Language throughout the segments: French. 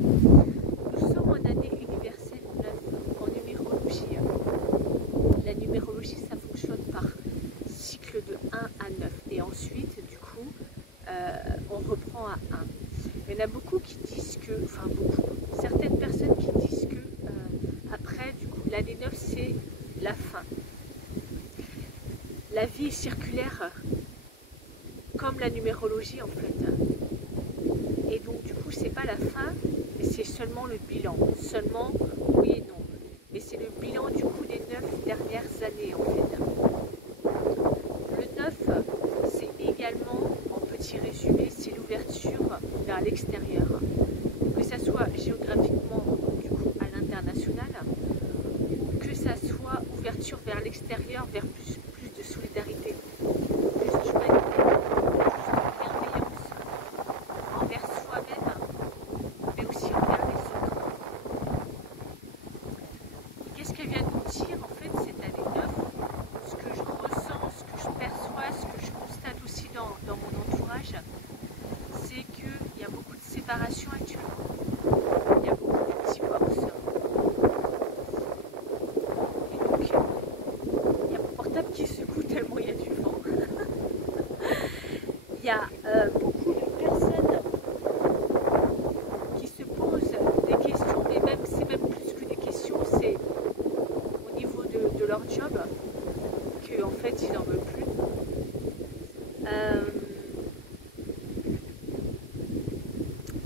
Nous sommes en année universelle 9 en numérologie. La numérologie, ça fonctionne par cycle de 1 à 9. Et ensuite, du coup, on reprend à 1. Il y en a beaucoup qui disent que, enfin beaucoup, certaines personnes qui disent que après, du coup, l'année 9, c'est la fin. La vie est circulaire comme la numérologie en fait. Et donc du coup c'est pas la fin, mais c'est seulement le bilan. Seulement, oui et non. Mais c'est le bilan du coup des 9 dernières années en fait. Le 9, c'est également, en petit résumé, c'est l'ouverture vers l'extérieur. Que ça soit géographiquement du coup à l'international, que ça soit ouverture vers l'extérieur, vers plus de solidarité, plus d'humanité, plus de bienveillance envers soi-même, mais aussi envers les autres. Et qu'est-ce qu'elle vient de nous dire en fait cette année 9? Ce que je ressens, ce que je perçois, ce que je constate aussi dans mon entourage, c'est qu'il y a beaucoup de séparation actuellement. Il y a beaucoup de divorces. Et donc, il y a mon portable qui secoue tellement il y a du vent. Il y a beaucoup de personnes qui se posent des questions, mais même c'est même plus que des questions, c'est au niveau de leur job qu'en fait ils n'en veulent plus.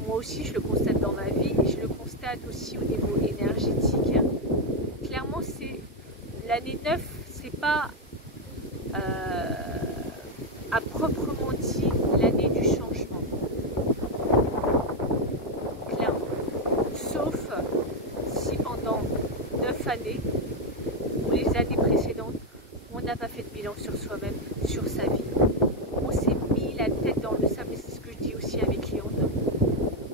Moi aussi je le constate dans ma vie et je le constate aussi au niveau énergétique. Clairement c'est l'année 9, c'est pas à proprement dit l'année du changement. Clairement. Sauf si pendant 9 années ou les années précédentes, on n'a pas fait de bilan sur soi-même, sur sa vie. On s'est mis la tête dans le sable, et c'est ce que je dis aussi à mes clientes.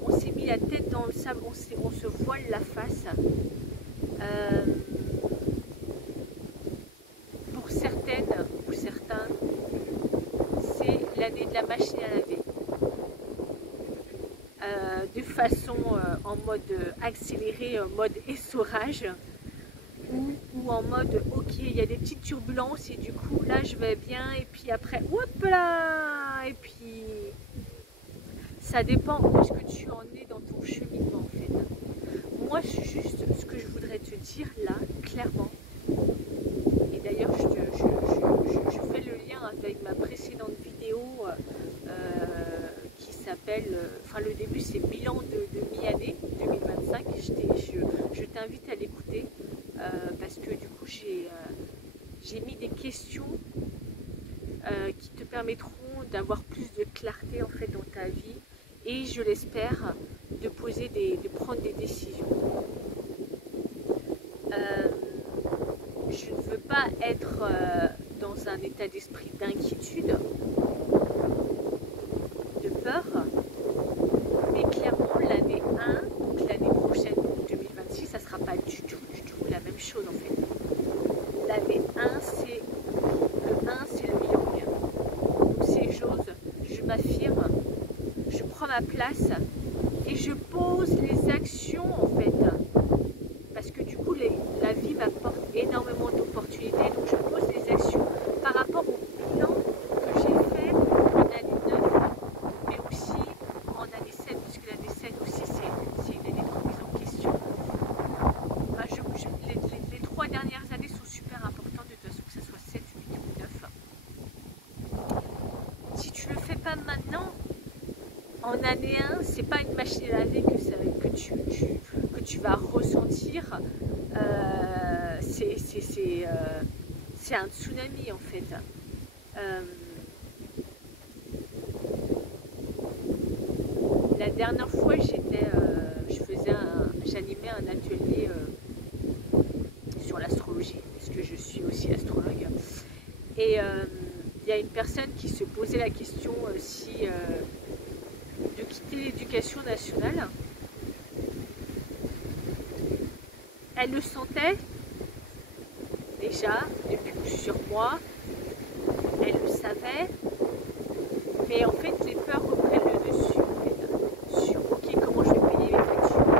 On s'est mis la tête dans le sable, on se voile la face. Pour certaines ou certains, c'est l'année de la machine à laver. De façon en mode accéléré, en mode essorage, ou en mode ok, il y a des petites turbulences et du coup là je vais bien et puis après hop là, et puis ça dépend de ce que tu en es dans ton cheminement en fait. Moi c'est juste ce que je voudrais te dire là clairement, et d'ailleurs je fais le lien avec ma précédente vidéo qui s'appelle, enfin le début c'est bilan de mi-année 2025, je t'invite à l'écouter parce que du coup j'ai mis des questions qui te permettront d'avoir plus de clarté en fait dans ta vie et je l'espère de prendre des décisions. Je ne veux pas être dans un état d'esprit d'inquiétude, de peur, mais clairement l'année 1, donc l'année prochaine, 2026, ça ne sera pas du tout la même chose en fait. L'année 1, c'est le yang. Donc c'est chose, je m'affirme, je prends ma place et je pose les actions en fait. Parce que du coup, la vie m'apporte énormément d'opportunités. Donc je pose des actions par rapport au bilan que j'ai fait en année 9, mais aussi en année 7, puisque l'année 7 aussi c'est une année de remise en question. Enfin, les 3 dernières années sont super importantes, de toute façon que ce soit 7, 8 ou 9. Si tu ne le fais pas maintenant, en année 1, c'est pas une machine à laver que tu vas ressentir. C'est un tsunami en fait. La dernière fois, j'animais un atelier sur l'astrologie, parce que je suis aussi astrologue. Et il y a une personne qui se posait la question de quitter l'éducation nationale. Elle le sentait déjà depuis plusieurs mois, elle le savait, mais en fait les peurs reprennent le dessus en fait, sur ok, comment je vais payer mes factures,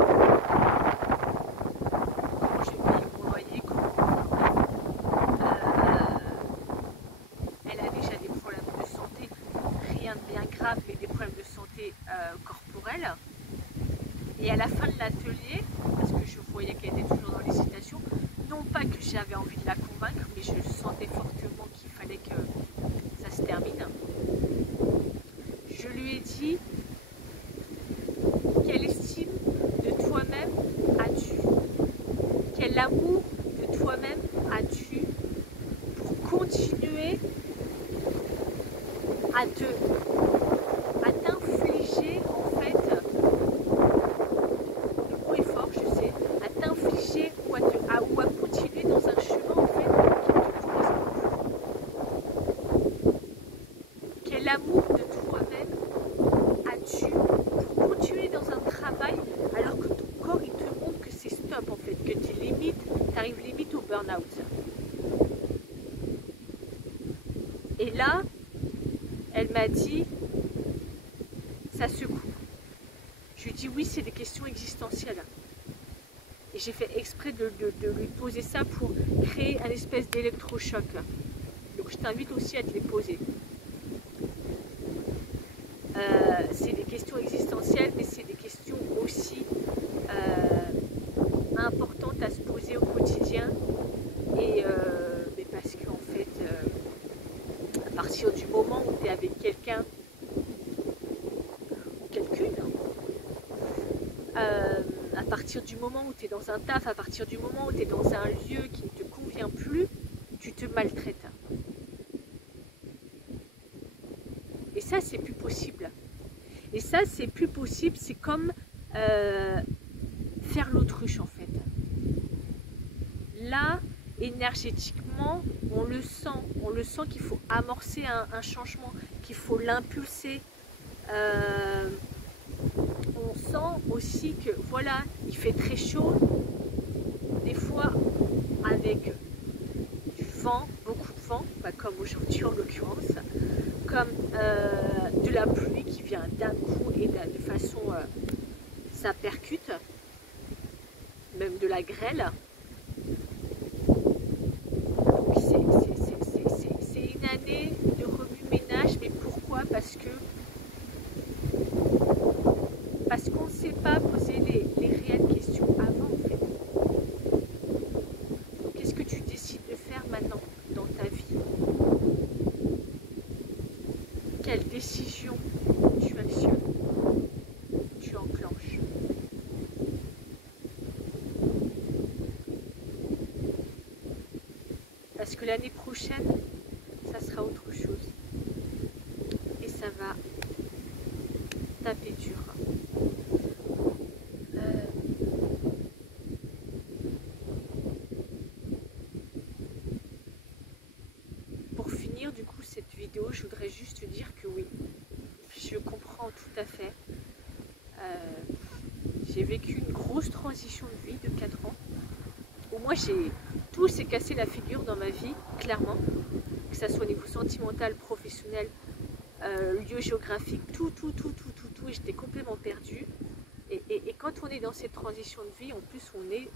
Et à la fin de l'atelier, parce que je voyais qu'elle était toujours dans l'hésitation, non pas que j'avais envie de la convaincre, mais je sentais fortement qu'il fallait que ça se termine. Je lui ai dit: quelle estime de toi-même as-tu? Quel amour de toi-même as-tu pour continuer à t'infliger, en fait, le mot est fort, je sais, à t'infliger ou à continuer dans un chemin, en fait, qui ne te correspond plus. Quel amour de toi-même as-tu pour continuer dans un travail alors que ton corps il te montre que c'est stop, en fait, que tu arrives limite au burn-out. Et là, elle m'a dit, ça secoue. Je lui ai dit oui, c'est des questions existentielles. Et j'ai fait exprès de lui poser ça pour créer un espèce d'électrochoc. Donc je t'invite aussi à te les poser. C'est des questions existentielles, mais c'est des questions aussi importantes à se poser au quotidien. Et mais parce qu'en fait, à partir du moment où tu es avec quelqu'un ou quelqu'une, à partir du moment où tu es dans un taf, à partir du moment où tu es dans un lieu qui ne te convient plus, tu te maltraites. Et ça, c'est plus possible. Et ça, c'est plus possible, c'est comme faire l'autruche en fait. Là, énergétiquement, on le sent qu'il faut amorcer un changement, qu'il faut l'impulser. On sent aussi que voilà, il fait très chaud, des fois avec du vent, beaucoup de vent, pas comme aujourd'hui en l'occurrence, comme de la pluie qui vient d'un coup et de façon, ça percute, même de la grêle. Donc c'est une année de remue-ménage, mais pourquoi? Parce qu'on ne sait pas poser les réelles questions avant en fait. Donc qu'est-ce que tu décides de faire maintenant dans ta vie? Quelle décision tu actionnes, tu enclenches? Parce que l'année prochaine, ça sera autre chose. Et ça va taper dur. Pour finir du coup cette vidéo, je voudrais juste te dire que oui, je comprends tout à fait. J'ai vécu une grosse transition de vie de 4 ans. Où moi tout s'est cassé la figure dans ma vie, clairement. Que ça soit au niveau sentimental, professionnel, lieu géographique, tout, et j'étais complètement perdue. Et quand on est dans cette transition de vie, en plus on est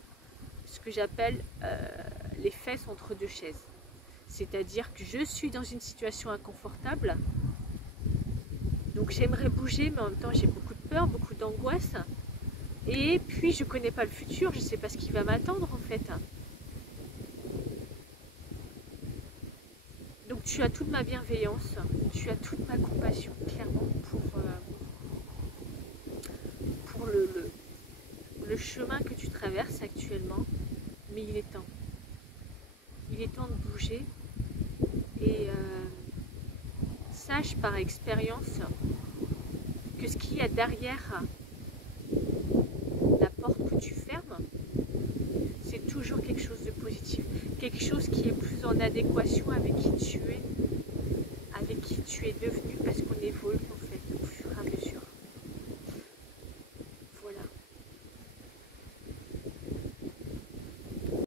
ce que j'appelle les fesses entre deux chaises. C'est-à-dire que je suis dans une situation inconfortable, donc j'aimerais bouger, mais en même temps j'ai beaucoup de peur, beaucoup d'angoisse. Et puis je ne connais pas le futur, je ne sais pas ce qui va m'attendre en fait. Donc tu as toute ma bienveillance, tu as toute ma compassion, clairement, pour le chemin que tu traverses actuellement. Mais il est temps. Il est temps de bouger. Et sache par expérience que ce qu'il y a derrière la porte que tu fermes, c'est toujours quelque chose de positif, quelque chose qui est plus en adéquation avec qui tu es devenu, parce qu'on évolue,